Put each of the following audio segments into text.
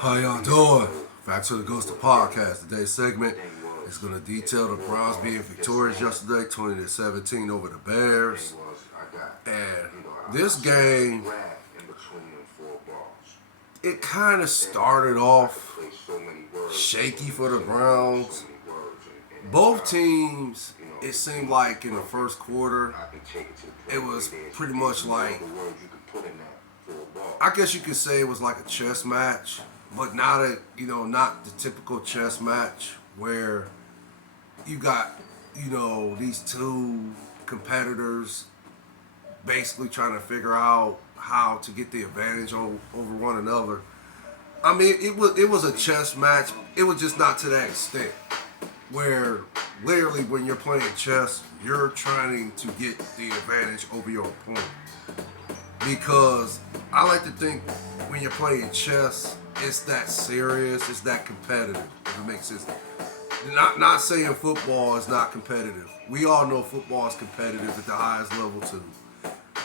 How y'all doing? Back to the Ghost of Podcast. Today's segment is going to detail the Browns being victorious yesterday, 20-17 over the Bears. And this game, it kind of started off shaky for the Browns. Both teams, it seemed like in the first quarter, it was pretty much like, I guess you could say it was like a chess match, but not the typical chess match where you got, these two competitors basically trying to figure out how to get the advantage over one another. I mean, it was a chess match. It was just not to that extent where literally when you're playing chess, you're trying to get the advantage over your opponent. Because I like to think when you're playing chess, it's that serious, it's that competitive, if it makes sense. Not saying football is not competitive. We all know football is competitive at the highest level too.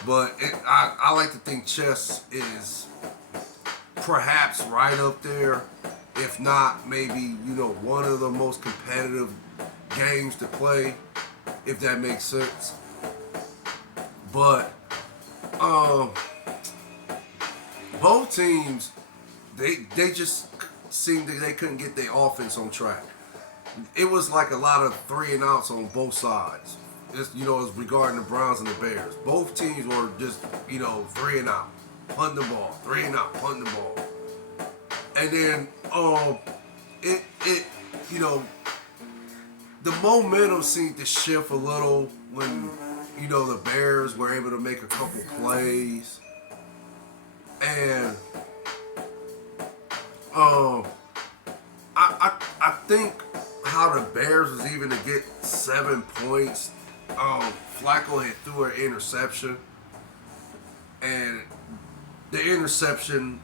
But I like to think chess is perhaps right up there, if not maybe, one of the most competitive games to play, if that makes sense. But both teams, they just seemed that they couldn't get their offense on track. It was like a lot of 3 and outs on both sides. It's, it's regarding the Browns and the Bears. Both teams were just, 3 and out, punting the ball, 3 and out, punting the ball. And then, the momentum seemed to shift a little when, the Bears were able to make a couple plays. And, I think how the Bears was even to get 7 points, Flacco had threw an interception. And the interception,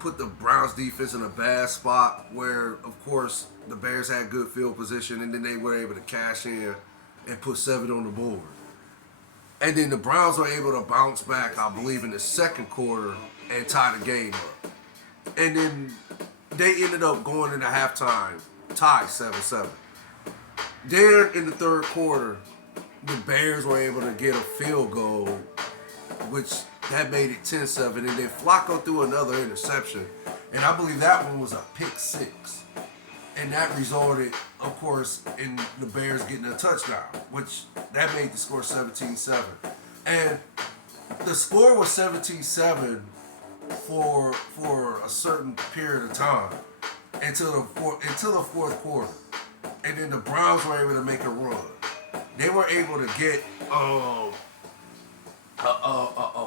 put the Browns defense in a bad spot where, of course, the Bears had good field position and then they were able to cash in and put 7 on the board. And then the Browns were able to bounce back, I believe, in the second quarter and tie the game up. And then they ended up going into halftime, tied 7-7. Then in the third quarter, the Bears were able to get a field goal, which that made it 10-7. And then Flacco threw another interception. And I believe that one was a pick 6. And that resulted, of course, in the Bears getting a touchdown, which that made the score 17-7. And the score was 17-7 for a certain period of time until the fourth quarter. And then the Browns were able to make a run. They were able to get a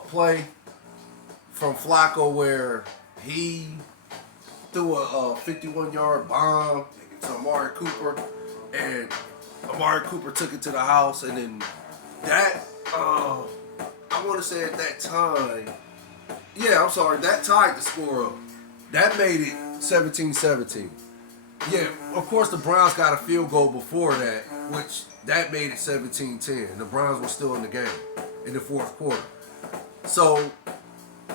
play from Flacco where he threw a 51-yard bomb to Amari Cooper, and Amari Cooper took it to the house, and then that, I want to say at that time, that tied the score up. That made it 17-17. Yeah, of course the Browns got a field goal before that, which that made it 17-10. The Browns were still in the game in the fourth quarter. So,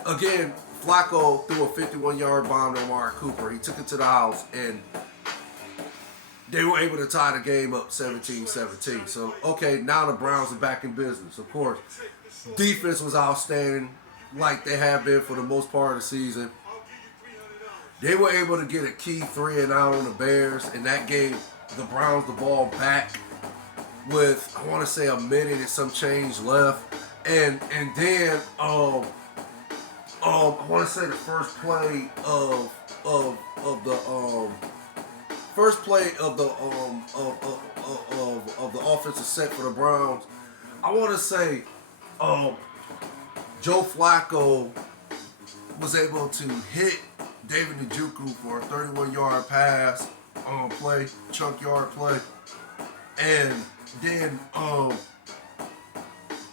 again, Flacco threw a 51-yard bomb to Amari Cooper. He took it to the house, and they were able to tie the game up 17-17. So, okay, now the Browns are back in business. Of course, defense was outstanding, like they have been for the most part of the season. They were able to get a key 3 and out on the Bears, and that gave the Browns the ball back with, I want to say, a minute and some change left. And then I want to say the first play of the offensive set for the Browns, I want to say Joe Flacco was able to hit David Njoku for a 31-yard pass play, chunk yard play, and then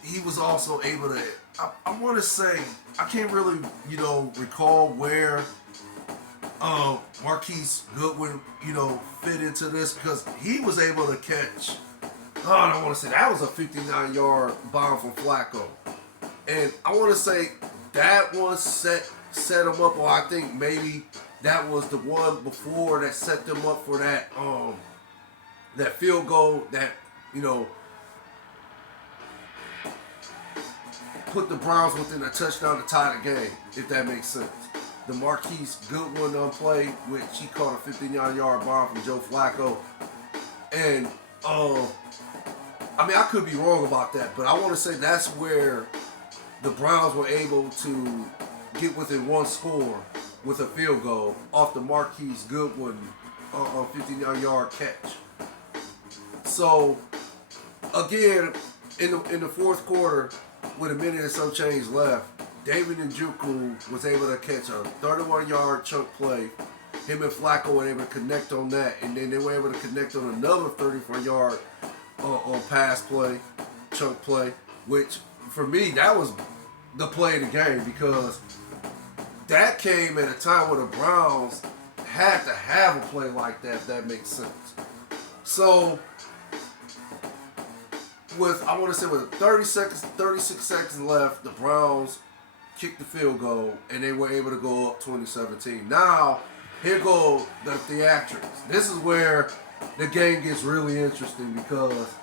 he was also able to, I want to say, I can't really, recall where Marquise Goodwin, fit into this, because he was able to catch, I want to say that was a 59-yard bomb from Flacco. And I want to say that was set set them up, or I think maybe that was the one before that set them up for that field goal that, you know, put the Browns within a touchdown to tie the game, if that makes sense. The Marquise Goodwin play, which he caught a 59-yard bomb from Joe Flacco. And, I mean, I could be wrong about that, but I want to say that's where the Browns were able to get within one score with a field goal off the Marquise Goodwin 59-yard catch. So, again, in the fourth quarter, with a minute and some change left, David Njoku was able to catch a 31-yard chunk play. Him and Flacco were able to connect on that, and then they were able to connect on another 34-yard on pass play, chunk play, which for me, that was the play of the game, because that came at a time where the Browns had to have a play like that, if that makes sense. So, with 36 seconds left, the Browns kicked the field goal, and they were able to go up 2017. Now, here go the theatrics. This is where the game gets really interesting, because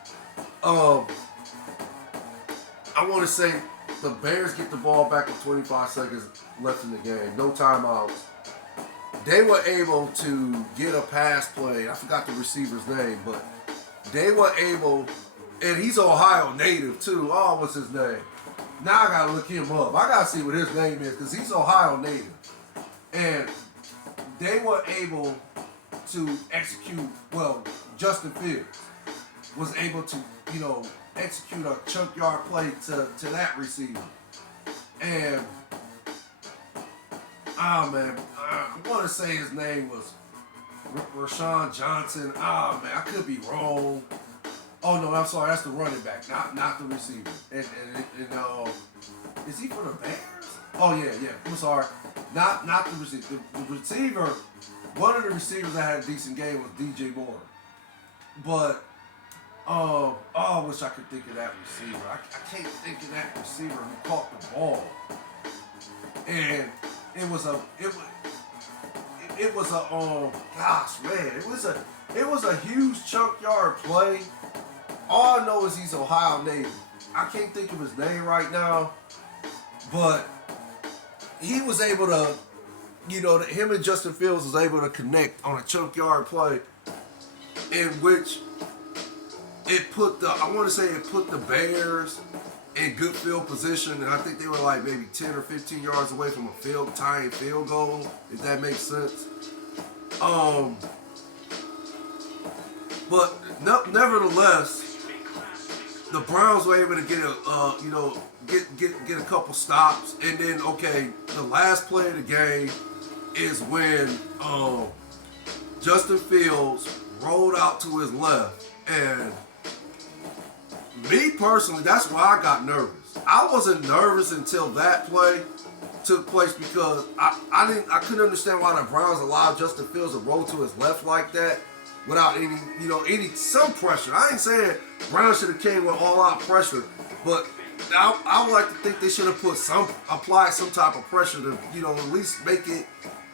I want to say the Bears get the ball back with 25 seconds left in the game, no timeouts. They were able to get a pass play. I forgot the receiver's name, but they were able, and he's Ohio native too. Oh, what's his name? Now I gotta look him up. I gotta see what his name is, because he's Ohio native. And they were able to execute, well, Justin Fields was able to, you know, execute a chunk yard play to that receiver. And, I want to say his name was Rashawn Johnson. Man, I could be wrong. Oh, no, I'm sorry. That's the running back, not the receiver. And is he for the Bears? Oh, yeah. I'm sorry. Not the receiver. The receiver, one of the receivers that had a decent game was DJ Moore. But, I wish I could think of that receiver. I can't think of that receiver who caught the ball. And it was a huge chunk yard play. All I know is he's Ohio native. I can't think of his name right now, but he was able to, you know, him and Justin Fields was able to connect on a chunk yard play, in which it put the Bears in good field position, and I think they were like maybe 10 or 15 yards away from a tying field goal, if that makes sense. But nevertheless, the Browns were able to get a couple stops, and then the last play of the game is when Justin Fields rolled out to his left, and me personally, that's why I got nervous. I wasn't nervous until that play took place, because I couldn't understand why the Browns allowed Justin Fields to roll to his left like that without some pressure. I ain't saying Browns should have came with all out pressure, but I would like to think they should have applied some type of pressure to, at least make it,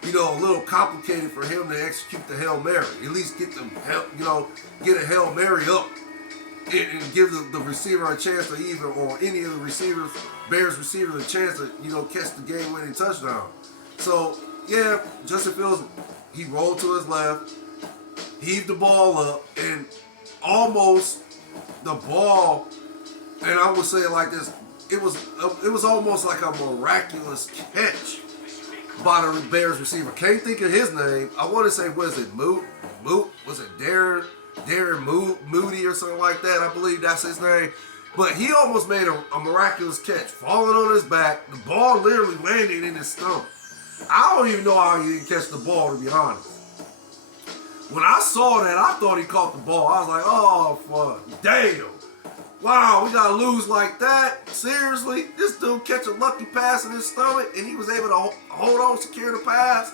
a little complicated for him to execute the Hail Mary. At least get get a Hail Mary up and give the receiver a chance to or any of the Bears receivers a chance to, catch the game-winning touchdown. So, yeah, Justin Fields, he rolled to his left, heaved the ball up, and almost the ball, and I would say it like this, it was almost like a miraculous catch by the Bears receiver. Can't think of his name. I want to say, was it Moot? Was it Darren Moody or something like that? I believe that's his name. But he almost made a miraculous catch, falling on his back. The ball literally landed in his stomach. I don't even know how he didn't catch the ball, to be honest. When I saw that, I thought he caught the ball. I was like, oh, fuck, damn. Wow, we got to lose like that? Seriously? This dude catch a lucky pass in his stomach, and he was able to hold on, secure the pass.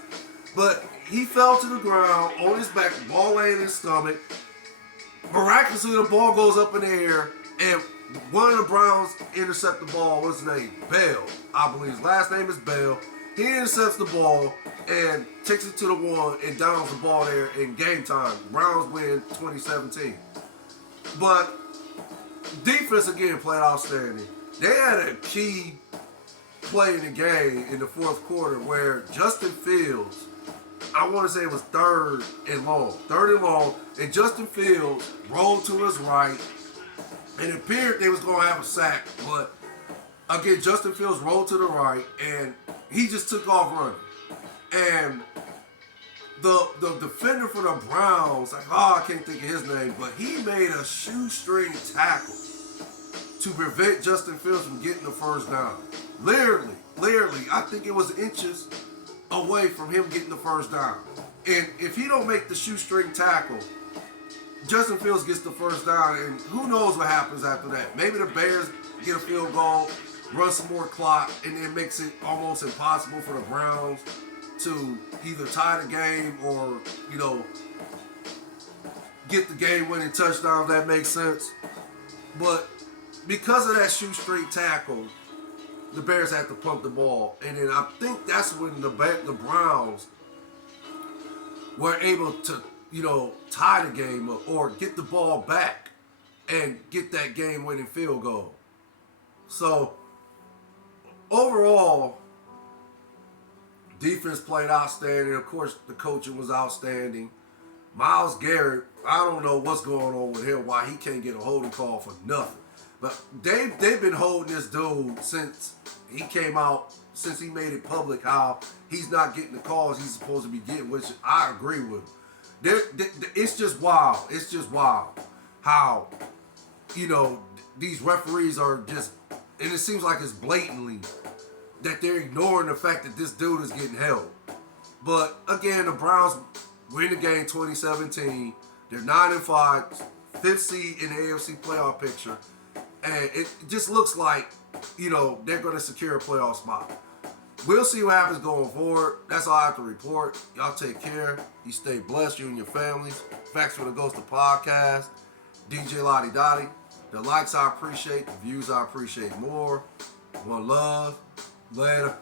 But he fell to the ground on his back, the ball landed in his stomach. Miraculously, the ball goes up in the air, and one of the Browns intercept the ball. What's his name? Bell. I believe his last name is Bell. He intercepts the ball and takes it to the one and downs the ball there in game time. Browns win 2017. But defense again played outstanding. They had a key play in the game in the fourth quarter where Justin Fields, I want to say it was third and long, and Justin Fields rolled to his right, and it appeared they was going to have a sack, but again, Justin Fields rolled to the right, and he just took off running. And the defender for the Browns, I can't think of his name, but he made a shoestring tackle to prevent Justin Fields from getting the first down. Literally, I think it was inches away from him getting the first down. And if he don't make the shoestring tackle, Justin Fields gets the first down, and who knows what happens after that. Maybe the Bears get a field goal, run some more clock, and it makes it almost impossible for the Browns to either tie the game or, get the game-winning touchdown, if that makes sense. But because of that shoestring tackle, the Bears had to pump the ball. And then I think that's when the Browns were able to, tie the game up or get the ball back and get that game-winning field goal. So, overall, defense played outstanding. Of course, the coaching was outstanding. Myles Garrett, I don't know what's going on with him, why he can't get a holding call for nothing. But they've been holding this dude since he came out, since he made it public how he's not getting the calls he's supposed to be getting, which I agree with. It's just wild. It's just wild how, these referees are just, and it seems like it's blatantly that they're ignoring the fact that this dude is getting held. But again, the Browns win the game 2017. They're 9-5, 5th seed in the AFC playoff picture. And it just looks like, they're going to secure a playoff spot. We'll see what happens going forward. That's all I have to report. Y'all take care. You stay blessed, you and your families. Facts for the Ghost of Podcast. DJ Laudy Daudy. The likes I appreciate. The views I appreciate more. One love. Later.